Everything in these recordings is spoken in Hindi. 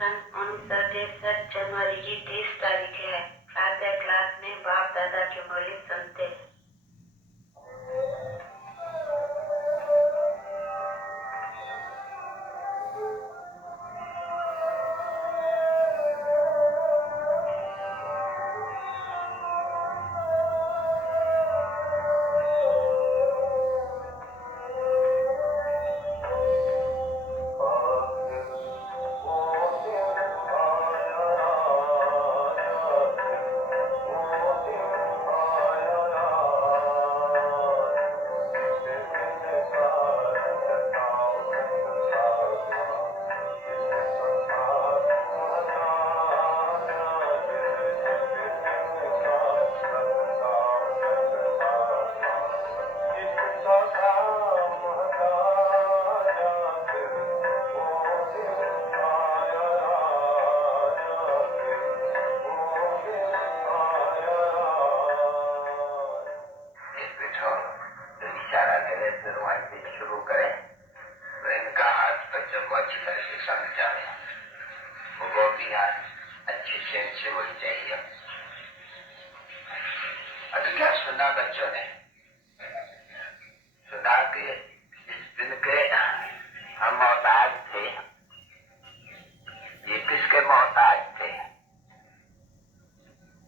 सन 1963 जनवरी की 30 तारीख है। प्रातः क्लास में बाप दादा की मुरली सुनते हैं। शुरू करें तो इनका हाथ बच्चों को अच्छी तरह से समझाए। वो भी हाथ अच्छे से होनी चाहिए। अब क्या सुना बच्चों ने? सुना कि इस दिन के हम मोहताज थे। ये किसके मोहताज थे?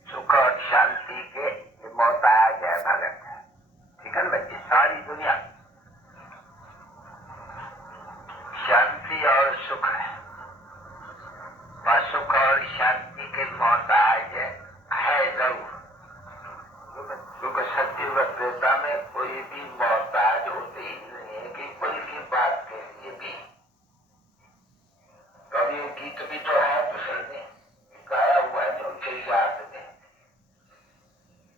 सुख और शांति के मोहताज है भगत। ठीक है ना बच्चे? सारी दुनिया शांति और सुख है, सुख और शांति के मोहताज है जरूर। क्योंकि सत्युग त्रेता में कोई भी मोहताज होते ही नहीं है कि कोई की बात के लिए भी। कभी गीत भी तो है तो सही नहीं गाया हुआ है जो उनके याद में।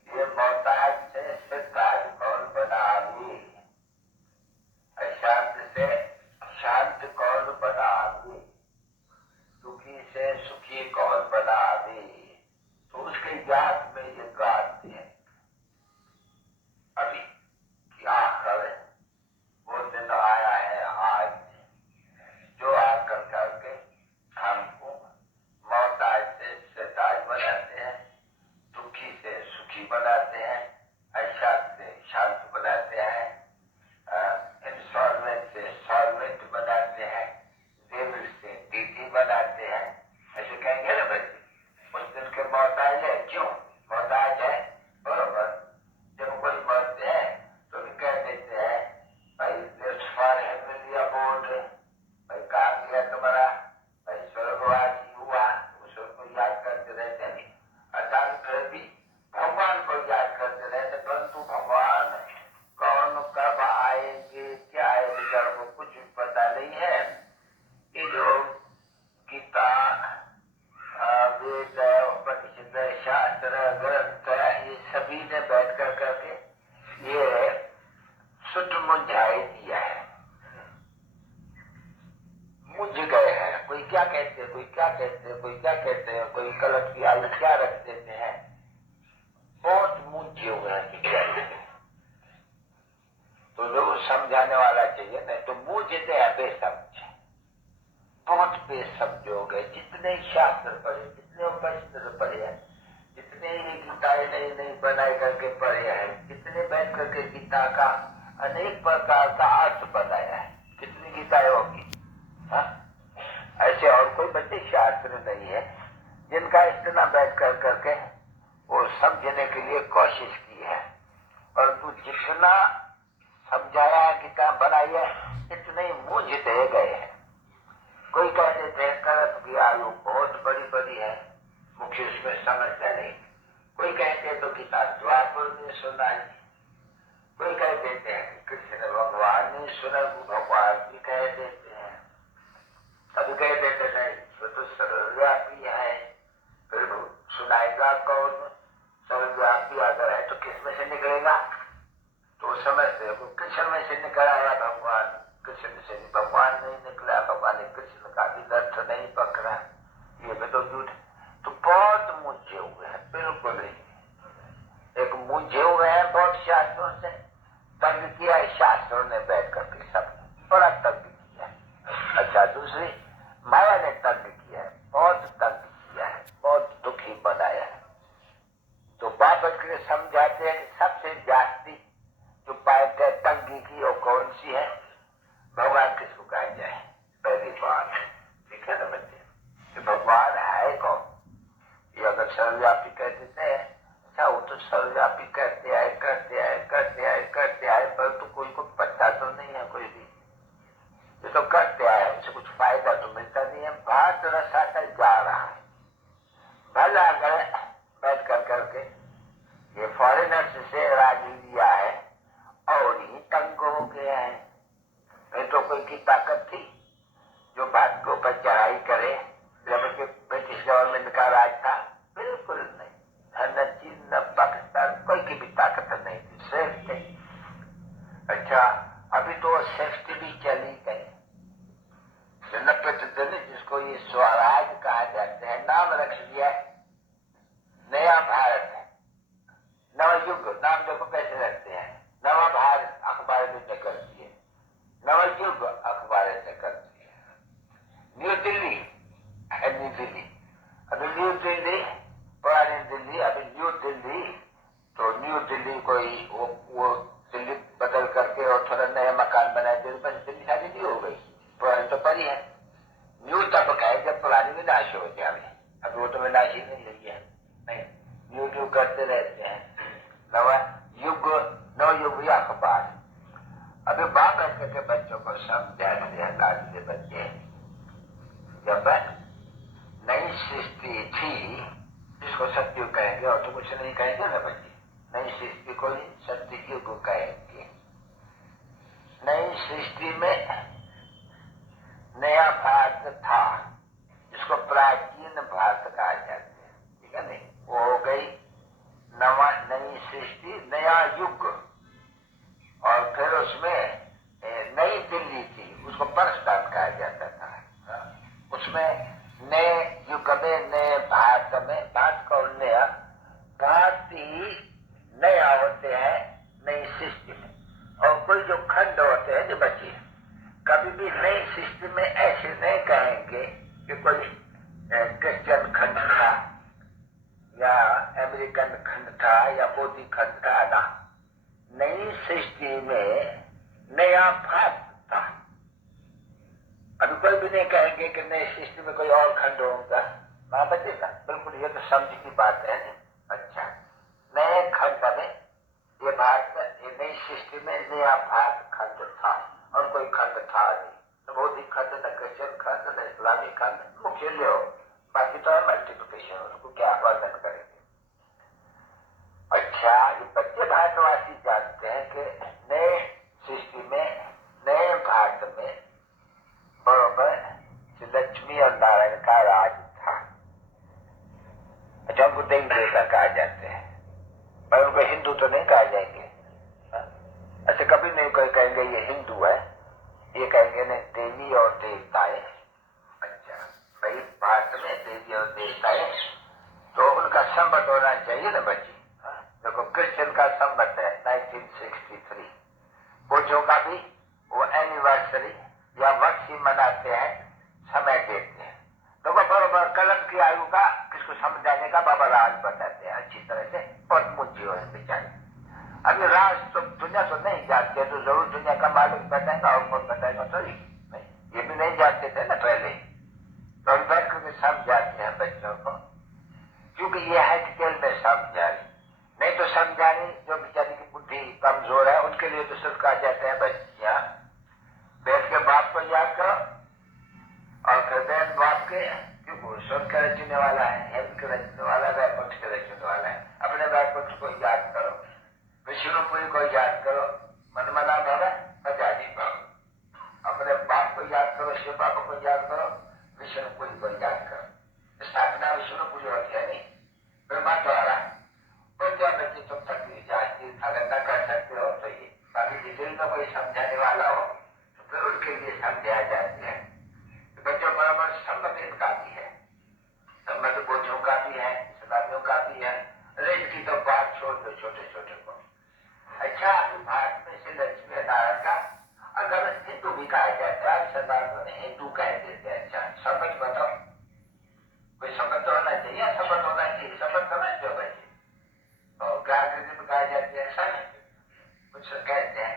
ये मोहताज से ताज कौन बनावी, अशांत से शांत कौन बनावी, सुखी से सुखी कौन बनावी। तो उसके याद में ये गाते हैं अभी क्या करे। वो दिन आया है आज जो आकर करके हमको मोहताज से ताज बनाते हैं, दुखी से सुखी बनाते हैं, अशांत से शांत बनाते हैं, इंस्टॉलमेंट से सॉल्वेंट बनाते हैं, डेविल से डीटी बनाते हैं। ऐसे कहेंगे ना बच्चे? उस दिन के मोहताज है। क्यों मोहताज है? बरोबर। जब कोई मरते हैं तो भी कह देते हैं भाई लिफ्ट फॉर हेवनली अबोर्ड, भाई काम किया तुम्हारा, भाई स्वर्गवासी हुआ। उसको याद करते रहते हैं। अर्थात फिर भी भगवान को याद करते रहते, परंतु भगवान कौन कब आएंगे क्या आएगा वो कुछ भी पता नहीं है। ये जो गीता, वेद, उपनिषद, शास्त्र, ग्रंथ, ये सभी ने बैठ कर करके ये सुट मुझाई दिया है। मुझ गए हैं। कोई क्या कहते हैं, कोई क्या कहते हैं, कोई क्या कहते हैं, कोई कलश की आयु क्या रख देते हैं। बहुत मुझे हुए हैं। तो लोग समझाने वाला चाहिए, नहीं तो मुझते हैं बेसमझ, बहुत बेसमझ हो गए। जितने शास्त्र पढ़े, जितने उपनिषद पढ़े हैं, जितने ही गीताएं नई नई बनाई करके पढ़े हैं, जितने बैठ करके गीता का अनेक प्रकार का अर्थ बताया है। कितनी गीताएं होगी? ऐसे और कोई बच्चे शास्त्र नहीं है जिनका इतना बैठ कर करके वो समझने के लिए कोशिश की है। परंतु जितना समझाया है, गीता बनाई है, इतने मुझ दे गए हैं। कोई कह देते हैं कल्प की आयु बहुत बड़ी बड़ी है, मुख्य उसमें समझते नहीं। कोई कहते हैं तो गीता द्वापर ने सुनाई, कोई कह देते हैं कृष्ण भगवान ने सुना, भगवान भी कह देते हैं। अभी कह देते नहीं वो तो सर्वव्यापी है, फिर सुनाएगा कौन? सर्वव्यापी अगर है तो किस में से निकलेगा? तो समझते वो कृष्ण में से निकल आया भगवान, कृष्ण से भी भगवान नहीं निकला, भगवान ने कृष्ण का भी अर्थ नहीं पकड़ा। ये भी तो झूठ। तो बहुत मुझे हुए हैं, बिल्कुल नहीं। एक मुझे हुए हैं बहुत शास्त्रों से, तंग किया है शास्त्रों ने बैठ करके, सब बड़ा तंग किया है। अच्छा, दूसरी माया ने तंग किया है, बरस आकर जा रहा है। भला अगर बैठ कर करके ये फॉरेनर्स से राज लिया है और ही तंग हो गया है। नहीं तो कोई की ताकत थी जो भारत के ऊपर चढ़ाई करे जब कि ब्रिटिश गवर्नमेंट का राज था? बिल्कुल नहीं। न चीन न पाकिस्तान कोई की भी ताकत नहीं थी, सेफ थे। अच्छा, अभी तो सेफ्टी भी चली गई। 90 दिन जिसको ये स्वराज कहा जाता है, नाम रख दिया नया भारत है, नवयुग। नाम देखो कैसे रखते हैं, नवा भारत अखबार में निकलती है, नवयुग अखबार में निकलती है। न्यू दिल्ली है, न्यू दिल्ली। अभी न्यू दिल्ली, पुरानी दिल्ली, अभी न्यू दिल्ली। तो न्यू दिल्ली कोई वो दिल्ली बदल करके और थोड़ा नया मकान बनाए तो बस दिल्ली सारी न्यू हो गई। पुरानी तो परी है। न्यू तब का है जब पुरानी विनाश हो जाए। अभी वो तो विनाश ही नहीं हुई है, नहीं, न्यू न्यू करते रहते हैं। नवा युग, नव युग भी अखबार। अभी बाप ऐसे के बच्चों को समझाते हैं, लाडले बच्चे, जब नई सृष्टि थी जिसको सत्युग कहेंगे, और तो कुछ नहीं कहेंगे ना बच्चे। नई सृष्टि को ही सत्युग कहेंगे। नई सृष्टि में नया भारत था जिसको प्राचीन भारत कहा जाता है, ठीक है नहीं? वो हो गई नवा, नई सृष्टि, नया युग। और फिर उसमें नई दिल्ली थी, उसको परस्तान कहा जाता था। उसमें नए युग में, नए भारत में, भारत का नया, भारत ही नया होते हैं नई सृष्टि में। और कोई जो खंड होते हैं जो बचे, कभी भी नई सृष्टि में ऐसे नहीं कहेंगे कि कोई क्रिश्चियन खंड था या अमेरिकन खंड था या बौद्धिक खंड था ना। नई सृष्टि में नया भारत था। अभी कोई भी नहीं कहेंगे कि नई सृष्टि में कोई और खंड होगा, ना बचेगा। बिल्कुल, ये तो समझ की बात है। अच्छा, नए खंड में ये भारत, ये नई सृष्टि में नया भारत खंड था और कोई खंड था नहीं, न बौद्धिक खंड, न क्रिश्चियन खंड, न इस्लामिक खंड। मुख्य ले हो, बाकी तो है मल्टीप्लिकेशन, उसको क्या वर्णन करेंगे। अच्छा, ये बच्चे भारतवासी जानते हैं कि नए सृष्टि में, नए भारत में बरोबर लक्ष्मी और नारायण का राज था। अच्छा, उनको देवी देवता कहा जाते हैं, पर उनको हिंदू तो नहीं कहा जाएंगे। ऐसे कभी नहीं कोई कहेंगे ये हिंदू है, ये कहेंगे नहीं देवी और देवताएं। अच्छा भाई, भारत में देवी और देवताएं तो उनका संबंध होना चाहिए ना बच्चे। देखो, क्रिश्चियन का संबंध है 1963, बौद्धों का भी वो एनिवर्सरी या वर्ष ही मनाते हैं, समय देते हैं। देखो, बरोबर कलम की आयु का किसको समझाने का बाबा राज बताते हैं अच्छी तरह से, और मुझे हो बेचारे। अभी राज तो दुनिया तो नहीं जानते, तो जरूर दुनिया का मालिक बताएगा और कौन बताएगा? तो ये भी नहीं जानते थे ना पहले, तो बैठ करके समझाते हैं बच्चों को, क्योंकि ये है डिटेल में समझाने, नहीं तो समझाने जो बेचारी की बुद्धि कमजोर है उनके लिए तो सिर्फ कहा जाता है बच्चियां बैठ के बाप को याद करो, और फिर बहन बाप के, क्योंकि स्वर्ग का रचने वाला है, हेल्थ का रचने वाला है, वैकुंठ का रचने वाला है। अपने वैकुंठ को याद करो, विष्णुपुरी को याद करो, मनमना भव बजानी भव। अपने बाप को याद करो, शिव बाबा को याद करो, विष्णुपुरी को याद करो। स्थापना विष्णुपुरी होती है नहीं, ब्रह्मा द्वारा। बच्चे तुम तक अगर न कर सकते हो तो ये बाकी डिटेल में कोई समझाने वाला हो तो फिर उनके लिए समझाया जाते हैं। बच्चों बराबर संबंध इनका भी है, संबंध बौद्धों का भी है, इस्लामियों का भी है। रेट की तो बात छोड़ दो छोटे छोटे को। अच्छा, भारत में से लक्ष्मी नारायण का अगर हिंदू भी कहा जाता है, सरदार ने हिंदू कह देते हैं। अच्छा, संबंध बताओ, कोई संबंध तो होना चाहिए, संबंध होना चाहिए, संबंध समझ दो बच्चे। और गार्गी में कहा जाते हैं सर, कुछ कहते हैं।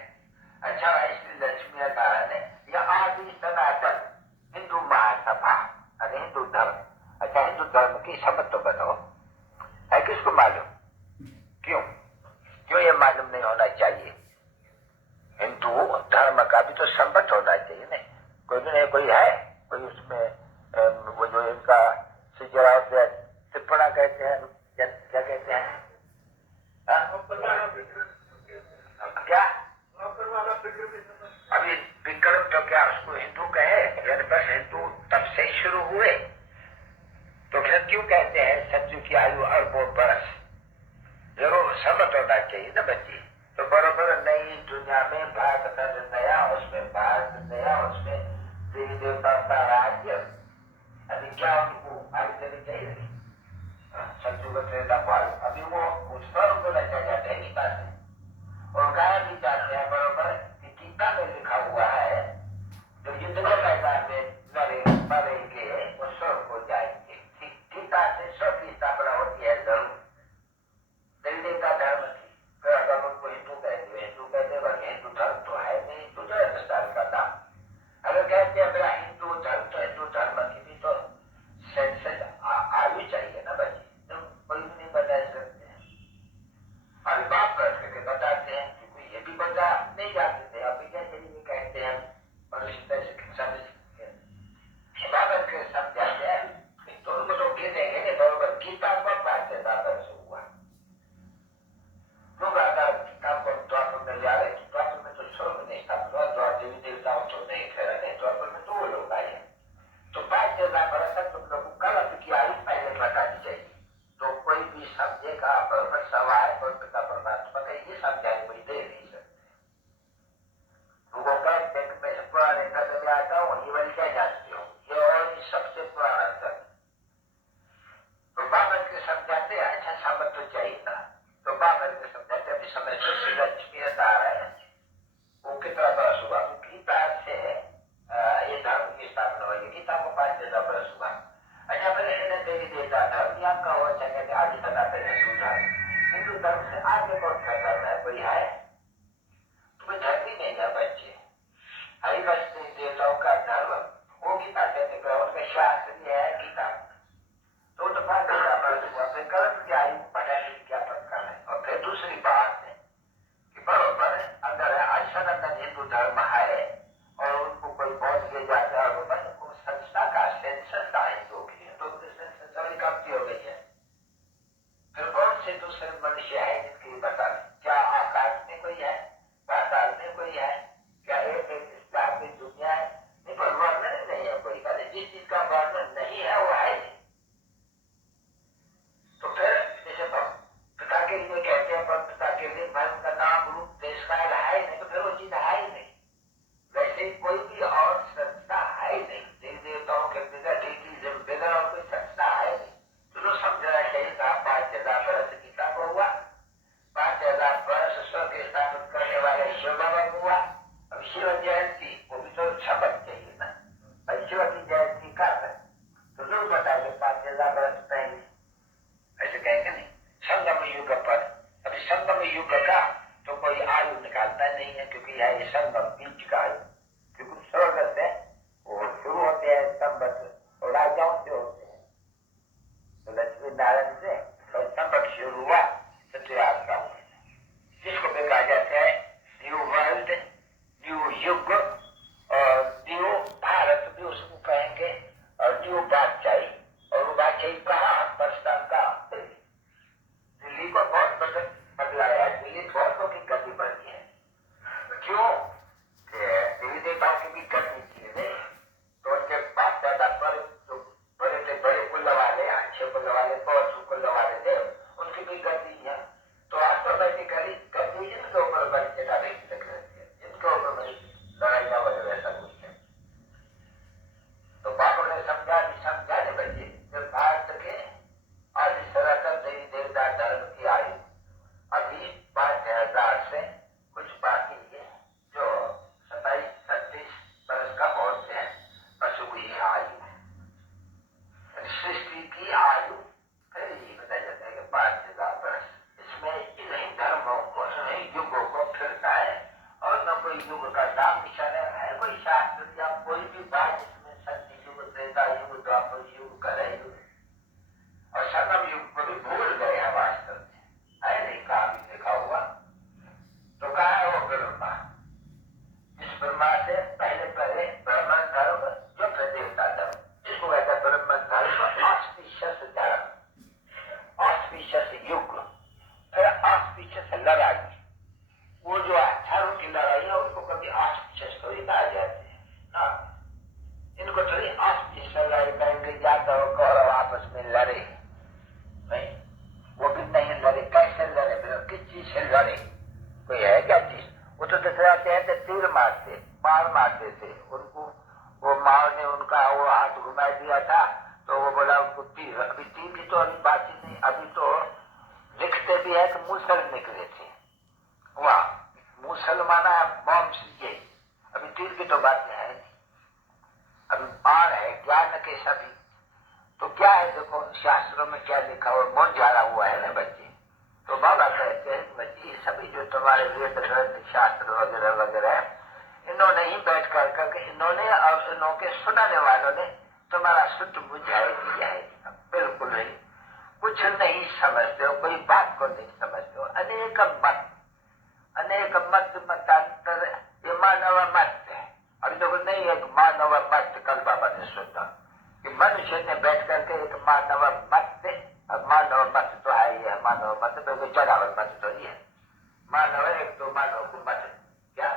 अच्छा, इसलिए लक्ष्मी नारायण या आदि सनातन हिंदू महासभा, अरे हिंदू धर्म। अच्छा, हिंदू धर्म की शब्द तो बताओ, है किसको मालूम? क्यों क्यों ये मालूम नहीं होना चाहिए? हिंदू धर्म का भी तो संबंध होना चाहिए नहीं, कोई भी नहीं, कोई है कोई उसमें वो जो कहते हैं, क्या कहते हैं, क्या अभी विक्रम तो क्या उसको हिंदू कहे, यानी बस हिंदू तब से ही शुरू हुए, तो फिर क्यों कहते हैं सत्य की आयु अरबों बरस, जरूर समझ होना चाहिए ना बच्चे। तो बराबर नई दुनिया में भारत नया, उसमें भारत नया, उसमें देवी देवता का राज्य, अभी क्या उनको आयु देनी चाहिए, अभी वो स्वर्ग को लगा जाते हैं गीता से, और गाया भी जाते हैं बराबर कि गीता में लिखा हुआ है जो युद्ध के मैदान में मरेंगे वो स्वर्ग को जाएंगे। गीता से स्वर्ग की स्थापना होती है जरूर, देवी देवता धर्म की। फिर अगर उनको हिंदू कहते हिंदू धर्म तो है नहीं, हिंदू धर्म का नाम अगर कहते हैं मेरा हिंदू धर्म, तो हिंदू धर्म की भी तो आयु चाहिए ना बच्चे, तो कोई भी नहीं बता सकते हैं। अभी बाप बैठ करके बताते हैं, क्योंकि ये भी बता नहीं जाते थे, अभी जैसे भी कहते हैं मनुष्य बाबर के समझाते हैं, तो उनको तो गिनेंगे नहीं बराबर। गीता को पाठ बाबर से हुआ, लोग अगर गीता को द्वापर में जा रहे, द्वापर में तो स्वर्ग नहीं स्थापित हुआ, देवी देवताओं तो नहीं ठहरे, द्वापर में तो वो लोग आए। तो 5,000 बरस तक तुम लोग कल्प की आयु पहले बतानी चाहिए, तो कोई भी समझेगा बराबर सवाल और पिता परमात्मा का ये समझाने कोई दे नहीं सकते। वो कहते हैं मैं पुराने धर्म में आता हूँ, ये वाली क्या जानते हो, ये और सबसे पुराना धर्म। तो बाबर के समझाते हैं, अच्छा समझ तो चाहिए ना, तो बाबर के समझाते अभी समय से लक्ष्मी आ रहा है, वो कितना बरस हुआ, गीता से ये धर्म की स्थापना हुई, गीता को 5,000 बरस हुआ। अच्छा फिर इन्हें देवी देवता धर्म या कहो, अच्छा कहते आज तक आते हिंदू धर्म से आगे कौन सा धर्म है, कोई है? तुम्हें धर्म ही नहीं है बच्चे। हरिवंश देवताओं का धर्म वो गीता कहते हैं, उनका शास्त्र है गीता, तो 5,000 बरस हुआ। फिर कल्प की आयु बढ़ाने की क्या प्रकार है? और फिर दूसरी बात है कि बरोबर अगर आज सनातन हिंदू धर्म है और उनको कोई पहुंच ले जाता है, उनको संस्था का सेंसस साइंस हो गई है, तो सेंसस थोड़ी कमती हो गई है। फिर कौन से दूसरे मनुष्य है जिसकी बता, क्या आकाश में कोई है, पाताल में कोई है, क्या एक इस्लाम की दुनिया है? नहीं, पर वर्णन नहीं है कोई का, जिस चीज का वर्णन नहीं है वो है नहीं। तो फिर जैसे पिता के लिए कहते हैं, पर पिता के लिए धर्म का नाम रूप देश काल है नहीं, तो फिर वो चीज है ही नहीं। वैसे कोई भी और संस्था है ही नहीं, देवी देवताओं के बगैर और कोई संस्था है नहीं। तो जो समझना चाहिए था 5,000 बरस गीता को हुआ, 5,000 बरस स्वर्ग स्थापित करने वाले शिव बाबा को हुआ। अब शिव जयंती वो भी तो शपथ चाहिए ना, भाई शिव की जयंती का तो लोग बताएंगे 5,000 बरस पहले, ऐसे कहेंगे नहीं। संगम युग पर, अभी संगम युग का तो कोई आयु निकालता नहीं है, क्योंकि यह संगम बीच का आयु, क्योंकि स्वर्ग से वो शुरू होते हैं संबत, और राजाओं से होते हैं, तो लक्ष्मी नारायण से तो संबत शुरू हुआ सत्याग का, जिसको भी कहा जाता है न्यू वर्ल्ड, न्यू युग, और न्यू भारत भी उसको कहेंगे, और न्यू बादशाही। और वो बादशाही कहा पाकिस्तान का, दिल्ली को बहुत बदला है, दिल्ली बहुतों की गति बढ़ी है। क्यों? देवी देवताओं की भी गति थी नहीं, तो उनके पास ज्यादा बड़े थे, बड़े कुल वाले, अच्छे कुल वाले, बहुत कुल वाले थे, उनकी भी गति है। तो ऑटोमेटिकली गति इनके ऊपर बच्चे का व्यक्त करती है, इनके ऊपर लड़ाइया वगैरह सब कुछ है। तो बाबा ने समझाने बच्चे जब भारत के आदि सनातन देवी देवता धर्म की आयु अभी 5,000 से कुछ बाकी है, जो 27-28 बरस का पहुंचते हैं, बस वही आयु है सृष्टि की आयु। फिर ये बताया जाता है कि 5,000 बरस, इसमें इन्हीं धर्मों को, इन्हीं युगों को फिरता है, और न कोई युग का नाम निशान है, कोई शास्त्र या कोई भी बात जिसमें सत्य युग, त्रेता युग, द्वापर युग, कलह युग और संगम युग को भी भूल गए हैं वास्तव में, है नहीं कहा भी लिखा हुआ। तो कहा है वो ब्रह्मा, जिस ब्रह्मा से पहले ब्राह्मण धर्म जो फिर देवता धर्म, जिसको कहता है ब्रह्मण धर्म, ऑस्पिशियस धर्म, कि यादव कौरव आपस में लड़े, नहीं, वो भी नहीं लड़े। कैसे लड़े? किस चीज से लड़े? कोई है क्या चीज? वो तो दशरथ हैं तीर मारते, मार मारते थे उनको। वो माँ ने उनका वो हाथ घुमा दिया था, तो वो बोला उनको तीर। अभी तीर की तो अभी बात ही नहीं, अभी तो लिखते भी है कि मूसल निकले थे। वाह, मुसलमाना बॉम्ब से, अभी तीर की तो बात है नहीं। अभी बाण है ज्ञान के सभी। तो क्या है, देखो शास्त्रों में क्या लिखा हुआ, बहुत ज्यादा हुआ है ना बच्चे। तो बाबा कहते हैं बच्चे सभी जो तुम्हारे वेद ग्रंथ शास्त्र वगैरह वगैरह, इन्होंने ही बैठ कर इन्होंने और इन्हों के सुनाने वालों ने तुम्हारा शुद्ध बुझाई दिया है। बिल्कुल नहीं, कुछ नहीं समझते हो, कोई बात को नहीं समझते हो। अनेक मत मतांतर, ये मानव मत है। अभी देखो नहीं, एक मानव मत कल बाबा ने सुना कि मनुष्य ने बैठ करके एक मानव मत, अब मानव मत तो है, ये मानव मत तो कोई जनावर मत तो नहीं है। मानव एक तो मानव को मत क्या,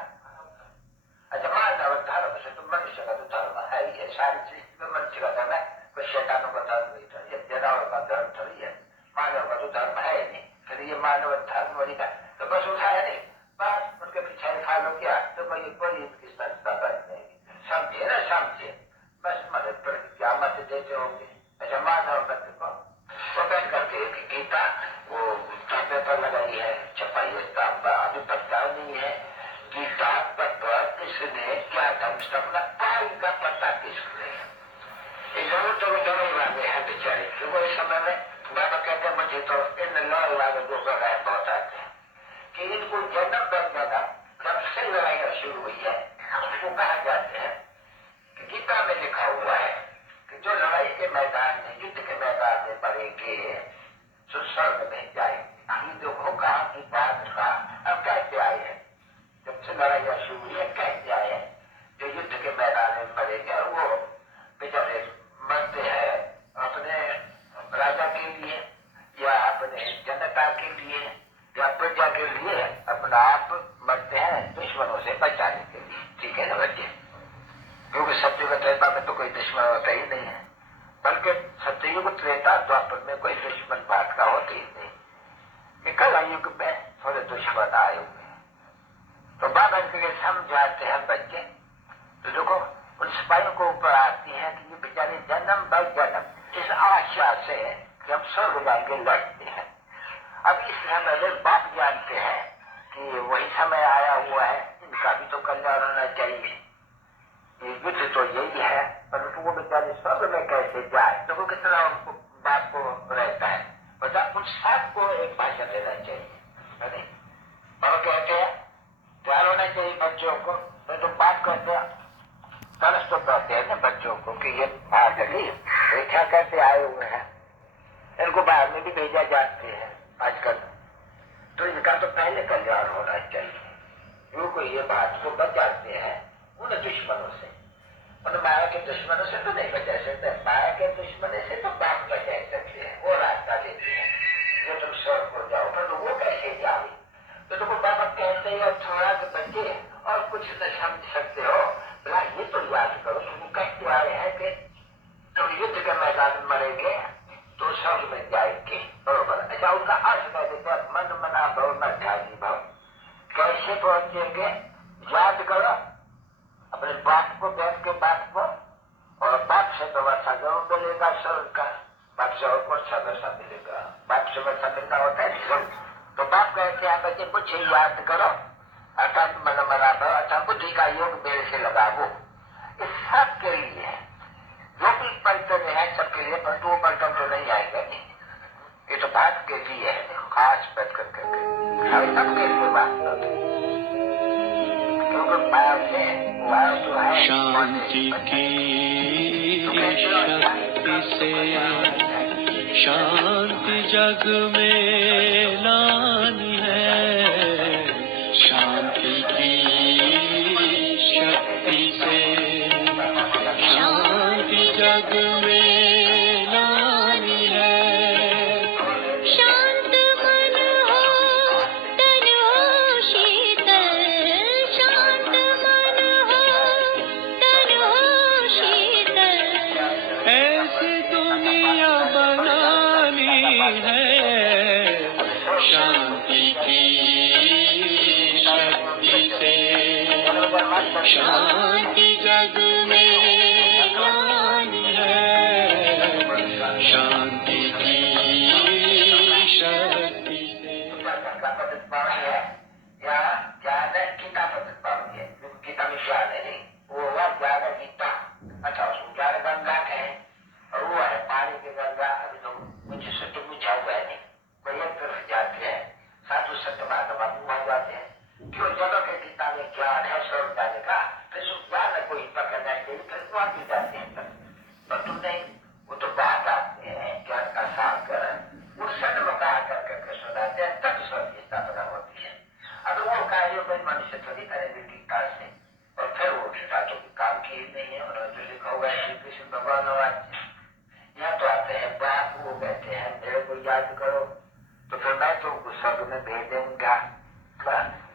अच्छा मानव धर्म से तो मनुष्य का तो धर्म है ही है। सारी सृष्टि में मनुष्य का धर्म है, कोई शैतानों का धर्म नहीं था, ये जनावर का धर्म थोड़ी है। मानव का तो धर्म है नहीं, फिर ये मानव धर्म वही था तो बस उठाया नहीं, बस उनके पीछे खा लो क्या, तो कोई इनकी संस्था बन जाएगी। समझे ना, समझे बस मदद पर क्या मत देते होंगे। अच्छा मानव मत को वो बैठ करके गीता वो तांबे पर लगाई है, छपाई है तांबा, अभी पता नहीं है गीता पर किसने क्या ढंग से अपना काल का पता किसने। तो डर वाले हैं बेचारे, क्योंकि इस समय में बाबा कहते हैं मुझे तो इन लड़ वाले लोग बहुत आते हैं कि इनको जन्म बदला जब से लड़ाइयां शुरू हुई है, उसको कहा जाते हैं कि गीता में लिखा हुआ है कि जो लड़ाई के मैदान में, युद्ध के मैदान में पड़ेंगे तो स्वर्ग में जाएंगे। अभी देखो कहा की बात का अब कैसे आए हैं, जब से लड़ाइयां शुरू हुई है कैसे आए हैं, जो युद्ध के मैदान में पड़ेंगे और वो बेचारे मरते हैं अपने राजा के लिए या अपने जनता के लिए या प्रजा के लिए, अपना आप मरते हैं दुश्मनों से बचाने के लिए। ठीक है ना बच्चे, क्योंकि सत्ययुग त्रेता में तो कोई दुश्मन होता ही नहीं है, बल्कि सत्ययुग त्रेता द्वापर में कोई दुश्मन बात का होता ही नहीं। कल युग में थोड़े दुश्मन आए हुए हैं, तो बाबा के समझाते हैं बच्चे। तो देखो उन सिपाहियों को ऊपर आती है कि ये बेचारे जन्म ब जन्म इस आशा से कि हम स्वर्ग जाएंगे लड़ते हैं। अब इस समय में बाप जानते हैं कि वही समय आया हुआ है, इनका भी तो कल्याण होना चाहिए। ये युद्ध तो यही है, परंतु वो बेचारे स्वर्ग में कैसे जाए, देखो कितना उनको बाप को रहता है। बता उन सबको एक भाषा देना चाहिए। और कहते हैं ध्यान होना चाहिए बच्चों को, तो बात करते हैं तरस तो कहते हैं ना बच्चों को कि ये क्या करते आए हुए हैं, इनको बाहर में भी भेजा जाते हैं आजकल, तो इनका तो पहले कल्याण होना चाहिए। क्योंकि ये बात को बचाते हैं उन दुश्मनों से, उन माया के दुश्मनों से तो नहीं बचा सकते। माया के दुश्मनों से तो बाप बचा सकते हैं, वो रास्ता लेते हैं जो तुम स्वर्ग को जाओ, पर वो कैसे जाओ। तो तुमको बाबा कहते हैं थोड़ा के बच्चे और कुछ न समझ सकते हो, ये तो याद करो तुमको कहते आए हैं कि तुम युद्ध के मैदान में मरेंगे तो स्वर्ग में जाएंगे, बरोबर। अच्छा उनका अर्थ कर देते मन मना भव न ध्यानी भव, कैसे पहुंचेंगे याद करो अपने बाप को, बैठ के बाप को, और बाप से तो वर्षा जरूर मिलेगा स्वर्ग का, बाप से और कौन सा वर्षा मिलेगा, बाप से वर्षा मिलना होता है। तो बाप कहते हैं बच्चे मुझे याद करो, अर्थात मन मना भव, अर्थात बुद्धि का योग मेरे से लगाओ। इस सब के लिए है, जो भी पलटन है सबके लिए, परंतु वो पलटन तो नहीं आएगा नहीं, ये तो बात के लिए है, खास बैठ करके सबके लिए बात करो, क्योंकि बाहर से वह जो है शांति की शक्ति से शांति जग में लानी है, शांति की शक्ति से शांति जग में लानी है। शांत मन हो तन हो शीतल, शांत मन हो तन हो शीतल, ऐसी दुनिया बनानी है, शांति की शक्ति से शांति जग में लानी है, शांति की शक्ति से। का पद्धत पानी है या ज्ञान है, गीता पद्धत पानी है, क्योंकि गीता में ज्ञान है नहीं, वो हुआ ज्ञान गीता। अच्छा, उसको ज्ञान गंगा कहें और वो है पानी की गंगा। अभी तो मुझे सत्य पूछा हुआ है नहीं, कोई एक तरफ जाते हैं साधु सत्य माधव वहां जाते हैं, क्यों दोनों के गीता में ज्ञान है स्वर्ग जाने का, फिर उस ज्ञान को ही पकड़ना चाहिए, फिर वहां भी जाते हैं। पर तुम नहीं, वो तो बात आते हैं ज्ञान का सागर, वो सदम का आकर करके सुनाते हैं, तब स्वर्ग की स्थापना होती है। अब वो कार्य कोई मनुष्य थोड़ी करेंगे गीता से, और फिर वो गीता तो काम की ही नहीं है। उन्होंने जो लिखा हुआ है श्री कृष्ण भगवान वाक्य, यहाँ तो आते हैं बाप, वो कहते हैं मेरे को याद करो तो फिर मैं तुमको स्वर्ग में भेज दूंगा।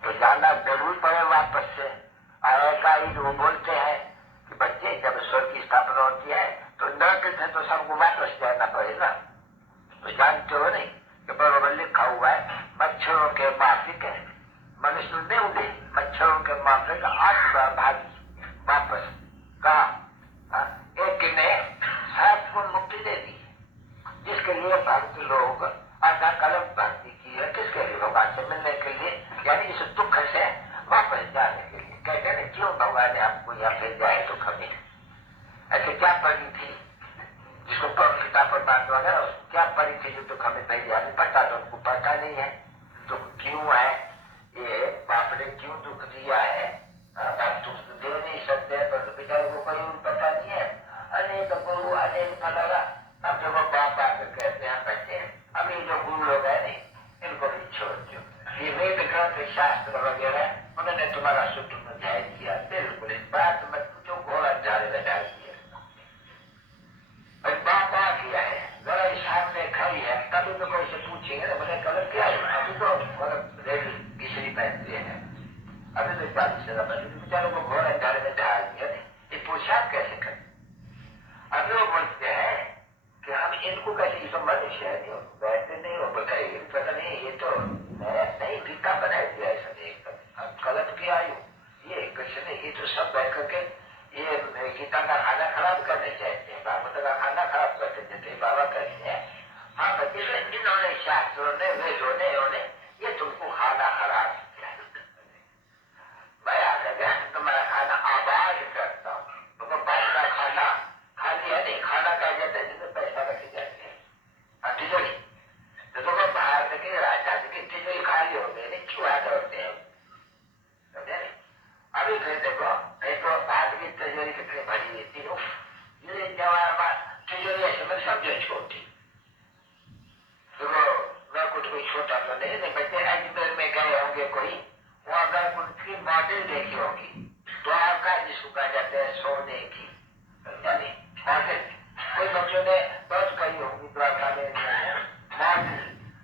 तो जाना जरूर पड़े वापस से आएगा ही। वो बोलते हैं कि बच्चे जब स्वर्ग की स्थापना होती है तो नरक से तो सबको वापस जाना पड़ेगा। तो जानते हो नहीं कि बराबर लिखा हुआ है मच्छरों के माफिक है, मनुष्य नहीं उड़े, मच्छरों के माफिक 8 भाग वापस का। एक ने 7 गुण मुक्ति दे दी, जिसके लिए भक्त लोग आधा कलम भक्ति की है, किसके लिए? भगवान से मिलने के लिए, यानी इस दुख से वापस जाने के लिए। कहते हैं क्यों भगवान ने आपको यहाँ भेजा है दुख में? ऐसे क्या पड़ी थी जिसको पिता परमात्मा है, क्या पड़ी थी जो दुख हमें भेजा? हमें पता तो उनको पता नहीं है दुख क्यों है, ये बाप ने क्यों दुख दिया है। आप दुख दे नहीं सकते, पर बेचारे को कोई पता नहीं है। अनेक गुरु अनेक फलगा, अब जब बाप आकर कहते हैं बच्चे अभी जो गुरु लोग है नहीं, इनको भी छोड़ दो, ये वेद ग्रंथ शास्त्र वगैरह उन्होंने तुम्हारा सुख में जाय दिया। बिल्कुल इस बात में पूछो, घोड़ा जाले में डाल दिया। बाप आ गया है, जरा सामने खड़ी है, तभी तो कोई से पूछेंगे ना, मैंने गलत किया है? अभी तो रेडी किसरी पहनते हैं, अभी तो 40 से बेचारों को घोड़ा जाले में डाल दिया। ये पोशाक कैसे करें? अभी वो बोलते हैं कि हम इनको कैसे, ये तो मनुष्य है, बैठते नहीं हो, बताइए पता नहीं, ये तो नहीं गीता बना दिया ऐसा एकदम गलत किया ये कृष्ण ने, ये तो सब बैठ करके ये गीता का खाना खराब करने चाहते हैं, भागवत का खाना खराब करते थे। बाबा कहते हैं हाँ बच्चे, इन्होंने शास्त्रों ने वेदों ने ये तुमको खाना खराब किया। मैं आकर तुम्हारा खाना आबाद करता हूँ, तुमको बाहर का खाना खा लिया नहीं, खाना कहा जाता है जिसमें पैसा रखे जाते हैं तिजोरी, तो तुम्हें बाहर के राजा की तिजोरी खाली हो गई नहीं, चूहा दौड़ते हैं। अभी फिर देखो तो बात की तिजोरी कितनी भरी रहती हो, ये जवाब तिजोरी ऐसे में समझो छोटी। देखो वैकुंठ कोई छोटा तो नहीं, बच्चे अजमेर में गए होंगे कोई, वहां वैकुंठ की मॉडल देखी होगी, द्वारका जिसको कहा जाता है सोने की यानी मॉडल, कोई बच्चों ने बहुत कही होगी द्वारका में मॉडल।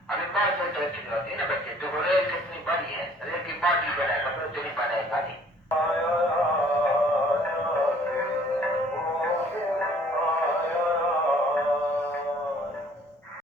अभी मॉडल देखी होती है ना बच्चे, तो रेल